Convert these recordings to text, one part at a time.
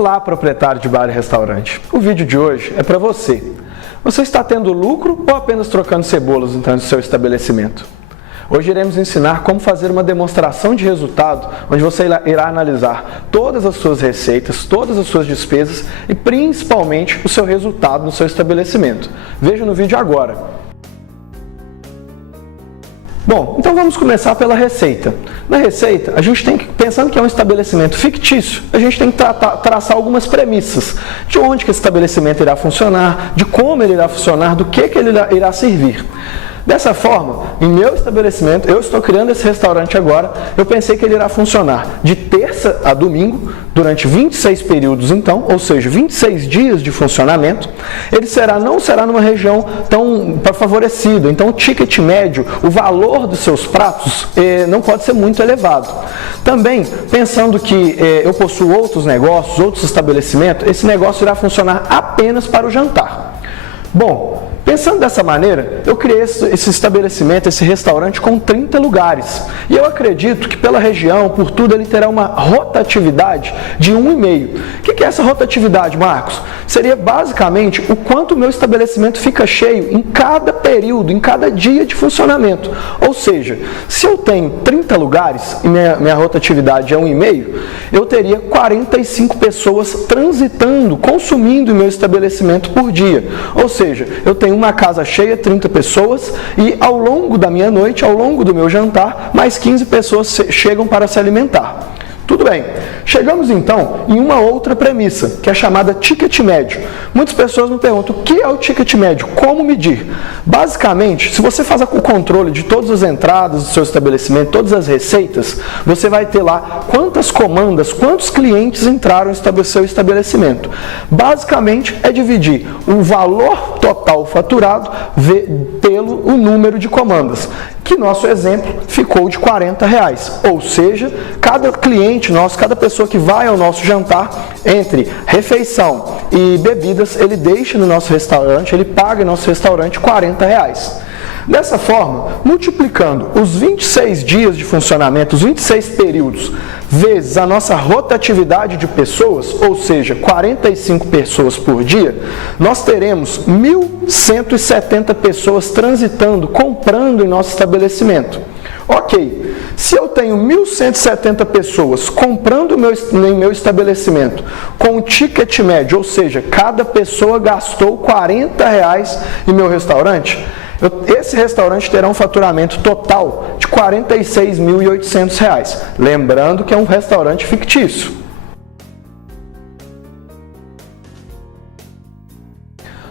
Olá, proprietário de bar e restaurante. O vídeo de hoje é para você. Você está tendo lucro ou apenas trocando cebolas dentro do seu estabelecimento? Hoje iremos ensinar como fazer uma demonstração de resultado, onde você irá analisar todas as suas receitas, todas as suas despesas e principalmente o seu resultado no seu estabelecimento. Veja no vídeo agora. Bom, então vamos começar pela receita. Na receita, a gente tem que, pensando que é um estabelecimento fictício, a gente tem que traçar algumas premissas de onde que esse estabelecimento irá funcionar, de como ele irá funcionar, do que ele irá servir. Dessa forma, em meu estabelecimento, eu estou criando esse restaurante agora, eu pensei que ele irá funcionar de terça a domingo, durante 26 períodos então, ou seja, 26 dias de funcionamento. Ele não será numa região tão favorecida, então o ticket médio, o valor dos seus pratos não pode ser muito elevado. Também, pensando que eu possuo outros negócios, outros estabelecimentos, esse negócio irá funcionar apenas para o jantar. Bom, pensando dessa maneira, eu criei esse estabelecimento, esse restaurante com 30 lugares. E eu acredito que pela região, por tudo, ele terá uma rotatividade de 1,5. O que é essa rotatividade, Marcos? Seria basicamente o quanto o meu estabelecimento fica cheio em cada período, em cada dia de funcionamento. Ou seja, se eu tenho 30 lugares e minha rotatividade é 1,5, eu teria 45 pessoas transitando, consumindo o meu estabelecimento por dia. Ou seja, eu tenho uma casa cheia, 30 pessoas, e ao longo da minha noite, ao longo do meu jantar, mais 15 pessoas chegam para se alimentar. Tudo bem. Chegamos então em uma outra premissa, que é chamada ticket médio. Muitas pessoas me perguntam, o que é o ticket médio? Como medir? Basicamente, se você faz o controle de todas as entradas do seu estabelecimento, todas as receitas, você vai ter lá quantas comandas, quantos clientes entraram no seu estabelecimento. Basicamente, é dividir o valor total faturado pelo o número de comandas, que nosso exemplo ficou de R$40. Ou seja, cada cliente nosso, cada pessoa que vai ao nosso jantar, entre refeição e bebidas, ele deixa no nosso restaurante, ele paga no nosso restaurante R$40. Dessa forma, multiplicando os 26 dias de funcionamento, os 26 períodos, vezes a nossa rotatividade de pessoas, ou seja, 45 pessoas por dia, nós teremos 1.170 pessoas transitando, comprando em nosso estabelecimento. Ok, se eu tenho 1.170 pessoas comprando em meu estabelecimento com um ticket médio, ou seja, cada pessoa gastou R$40 em meu restaurante, esse restaurante terá um faturamento total de R$46.800. Lembrando que é um restaurante fictício.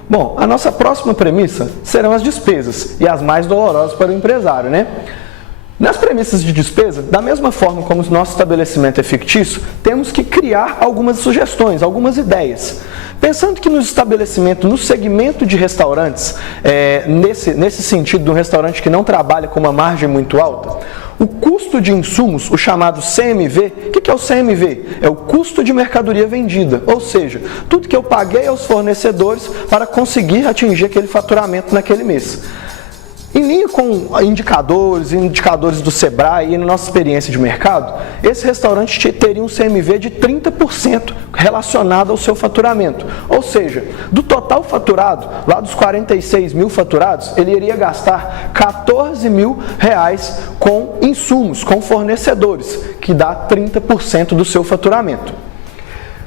Bom, a nossa próxima premissa serão as despesas, e as mais dolorosas para o empresário, né? Nas premissas de despesa, da mesma forma como o nosso estabelecimento é fictício, temos que criar algumas sugestões, algumas ideias. Pensando que no estabelecimento, no segmento de restaurantes, nesse sentido de um restaurante que não trabalha com uma margem muito alta, o custo de insumos, o chamado CMV, o que é o CMV? É o custo de mercadoria vendida, ou seja, tudo que eu paguei aos fornecedores para conseguir atingir aquele faturamento naquele mês. Em linha com indicadores do Sebrae e na nossa experiência de mercado, esse restaurante teria um CMV de 30% relacionado ao seu faturamento. Ou seja, do total faturado, lá dos 46 mil faturados, ele iria gastar R$14.000 com insumos, com fornecedores, que dá 30% do seu faturamento.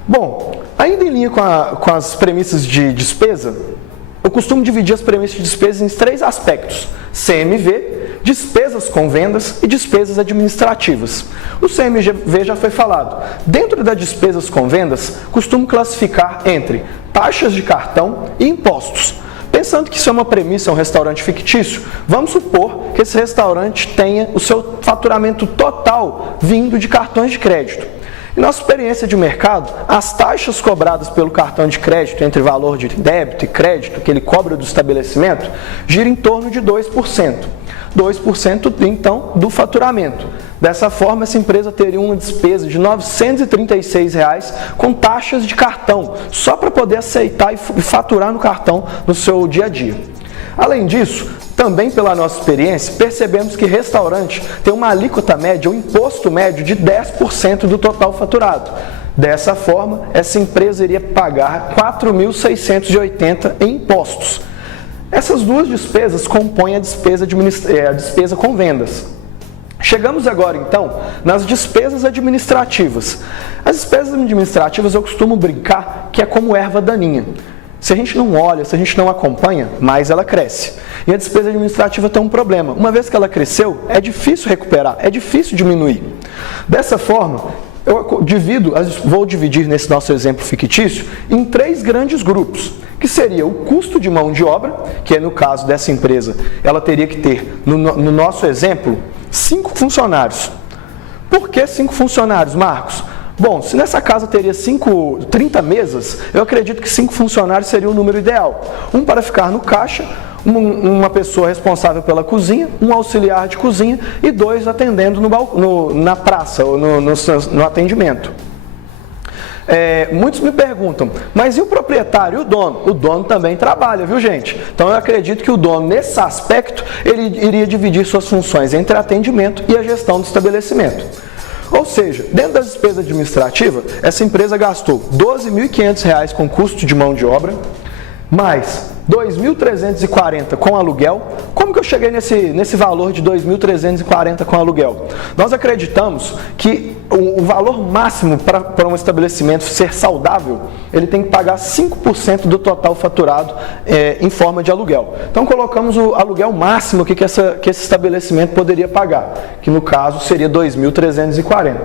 Bom, ainda em linha com as premissas de despesa, eu costumo dividir as premissas de despesas em 3 aspectos: CMV, despesas com vendas e despesas administrativas. O CMV já foi falado. Dentro das despesas com vendas, costumo classificar entre taxas de cartão e impostos. Pensando que isso é uma premissa, um restaurante fictício, vamos supor que esse restaurante tenha o seu faturamento total vindo de cartões de crédito. Em nossa experiência de mercado, as taxas cobradas pelo cartão de crédito entre valor de débito e crédito que ele cobra do estabelecimento gira em torno de 2%. 2% então do faturamento. Dessa forma, essa empresa teria uma despesa de R$936 com taxas de cartão, só para poder aceitar e faturar no cartão no seu dia a dia. Além disso, também pela nossa experiência, percebemos que restaurante tem uma alíquota média, um imposto médio de 10% do total faturado. Dessa forma, essa empresa iria pagar 4.680 em impostos. Essas duas despesas compõem a despesa com vendas. Chegamos agora, então, nas despesas administrativas. As despesas administrativas eu costumo brincar que é como erva daninha. Se a gente não olha, se a gente não acompanha, mais ela cresce. E a despesa administrativa tem um problema. Uma vez que ela cresceu, é difícil recuperar, é difícil diminuir. Dessa forma, vou dividir nesse nosso exemplo fictício em 3 grandes grupos, que seria o custo de mão de obra, que é no caso dessa empresa, ela teria que ter, no nosso exemplo, 5 funcionários. Por que 5 funcionários, Marcos? Bom, se nessa casa teria 30 mesas, eu acredito que 5 funcionários seria o número ideal. Um para ficar no caixa, uma pessoa responsável pela cozinha, um auxiliar de cozinha e 2 atendendo na praça ou no atendimento. Muitos me perguntam, mas e o proprietário, o dono? O dono também trabalha, viu gente? Então eu acredito que o dono, nesse aspecto, ele iria dividir suas funções entre atendimento e a gestão do estabelecimento. Ou seja, dentro da despesa administrativa, essa empresa gastou R$ 12.500 com custo de mão de obra, mais R$ 2.340 com aluguel. Como que eu cheguei nesse valor de R$ 2.340 com aluguel? Nós acreditamos que o valor máximo para um estabelecimento ser saudável, ele tem que pagar 5% do total faturado em forma de aluguel. Então colocamos o aluguel máximo que esse estabelecimento poderia pagar, que no caso seria R$ 2.340.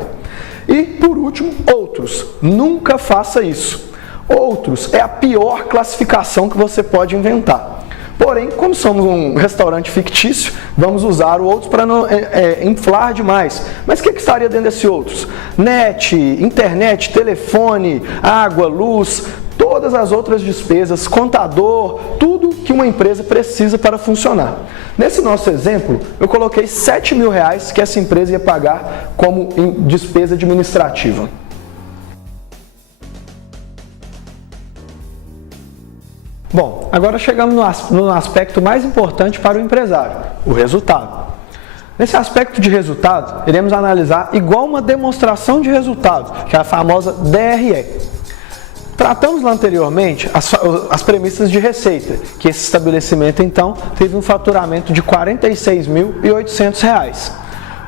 E por último, outros. Nunca faça isso. Outros é a pior classificação que você pode inventar. Porém, como somos um restaurante fictício, vamos usar o outros para não inflar demais. Mas o que estaria dentro desse outros? Net, internet, telefone, água, luz, todas as outras despesas, contador, tudo que uma empresa precisa para funcionar. Nesse nosso exemplo, eu coloquei R$ 7.000 que essa empresa ia pagar como despesa administrativa. Bom, agora chegamos no aspecto mais importante para o empresário, o resultado. Nesse aspecto de resultado, iremos analisar igual uma demonstração de resultado, que é a famosa DRE. Tratamos lá anteriormente as premissas de receita, que esse estabelecimento então teve um faturamento de R$ 46.800.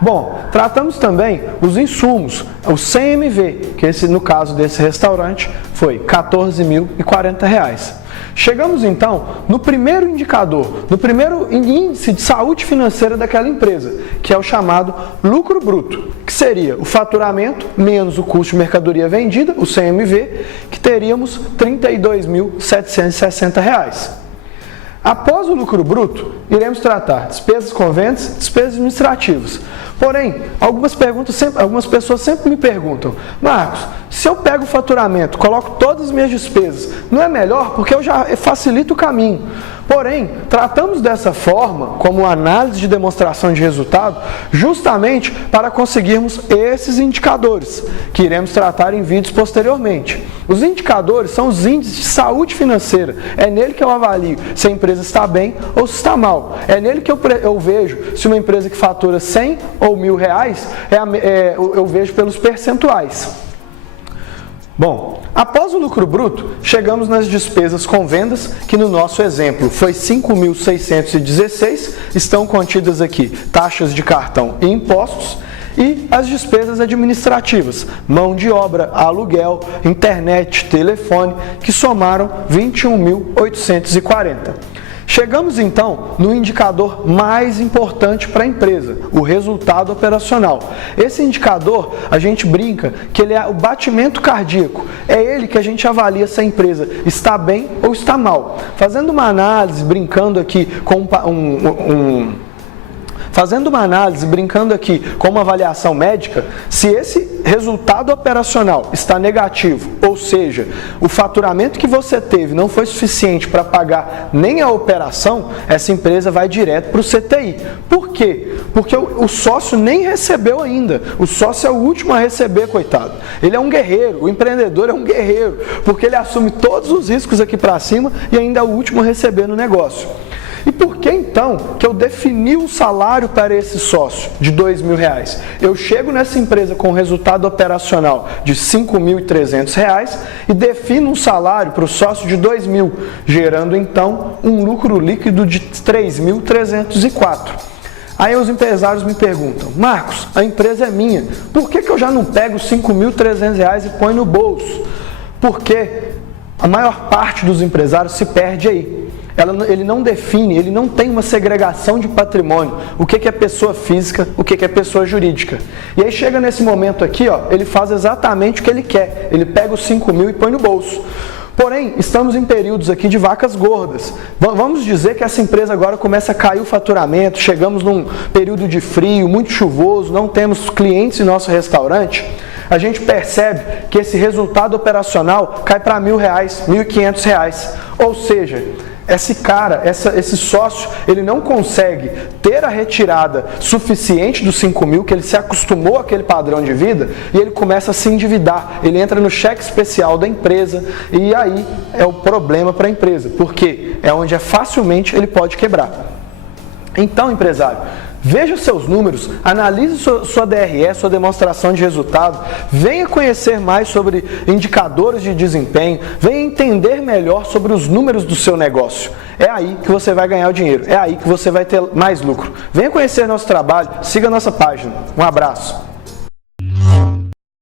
Bom, tratamos também os insumos, o CMV, que no caso desse restaurante foi R$ 14.040. Chegamos então no primeiro indicador, no primeiro índice de saúde financeira daquela empresa, que é o chamado lucro bruto, que seria o faturamento menos o custo de mercadoria vendida, o CMV, que teríamos R$ 32.760. Após o lucro bruto, iremos tratar despesas com vendas, despesas administrativas. Porém, algumas pessoas sempre me perguntam, Marcos, se eu pego o faturamento, coloco todas as minhas despesas, não é melhor? Porque eu já facilito o caminho. Porém, tratamos dessa forma, como análise de demonstração de resultado, justamente para conseguirmos esses indicadores, que iremos tratar em vídeos posteriormente. Os indicadores são os índices de saúde financeira. É nele que eu avalio se a empresa está bem ou se está mal. É nele que eu vejo se uma empresa que fatura 100 ou R$ 1.000, eu vejo pelos percentuais. Bom, após o lucro bruto, chegamos nas despesas com vendas, que no nosso exemplo foi 5.616, estão contidas aqui taxas de cartão e impostos, e as despesas administrativas, mão de obra, aluguel, internet, telefone, que somaram 21.840. Chegamos então no indicador mais importante para a empresa, o resultado operacional. Esse indicador, a gente brinca que ele é o batimento cardíaco. É ele que a gente avalia se a empresa está bem ou está mal. Fazendo uma análise, brincando aqui com uma avaliação médica, se esse resultado operacional está negativo, ou seja, o faturamento que você teve não foi suficiente para pagar nem a operação, essa empresa vai direto para o CTI. Por quê? Porque o sócio nem recebeu ainda. O sócio é o último a receber, coitado. Ele é um guerreiro, o empreendedor é um guerreiro, porque ele assume todos os riscos aqui para cima e ainda é o último a receber no negócio. E por que então que eu defini um salário para esse sócio de R$2.000? Eu chego nessa empresa com um resultado operacional de R$5.300 e defino um salário para o sócio de R$2.000, gerando então um lucro líquido de R$3.304. Aí os empresários me perguntam: Marcos, a empresa é minha, por que eu já não pego os R$5.300 e põe no bolso? Porque a maior parte dos empresários se perde aí. Ele não define, ele não tem uma segregação de patrimônio. O que é pessoa física, o que é pessoa jurídica. E aí chega nesse momento aqui, ó, ele faz exatamente o que ele quer. Ele pega os 5.000 e põe no bolso. Porém, estamos em períodos aqui de vacas gordas. Vamos dizer que essa empresa agora começa a cair o faturamento, chegamos num período de frio, muito chuvoso, não temos clientes em nosso restaurante. A gente percebe que esse resultado operacional cai para R$1.000, R$1.500. Ou seja, esse sócio, ele não consegue ter a retirada suficiente dos 5.000, que ele se acostumou àquele padrão de vida, e ele começa a se endividar. Ele entra no cheque especial da empresa, e aí é o problema para a empresa, porque é onde facilmente ele pode quebrar. Então, empresário, veja seus números, analise sua DRE, sua demonstração de resultado, venha conhecer mais sobre indicadores de desempenho, venha entender melhor sobre os números do seu negócio. É aí que você vai ganhar o dinheiro, é aí que você vai ter mais lucro. Venha conhecer nosso trabalho, siga a nossa página. Um abraço.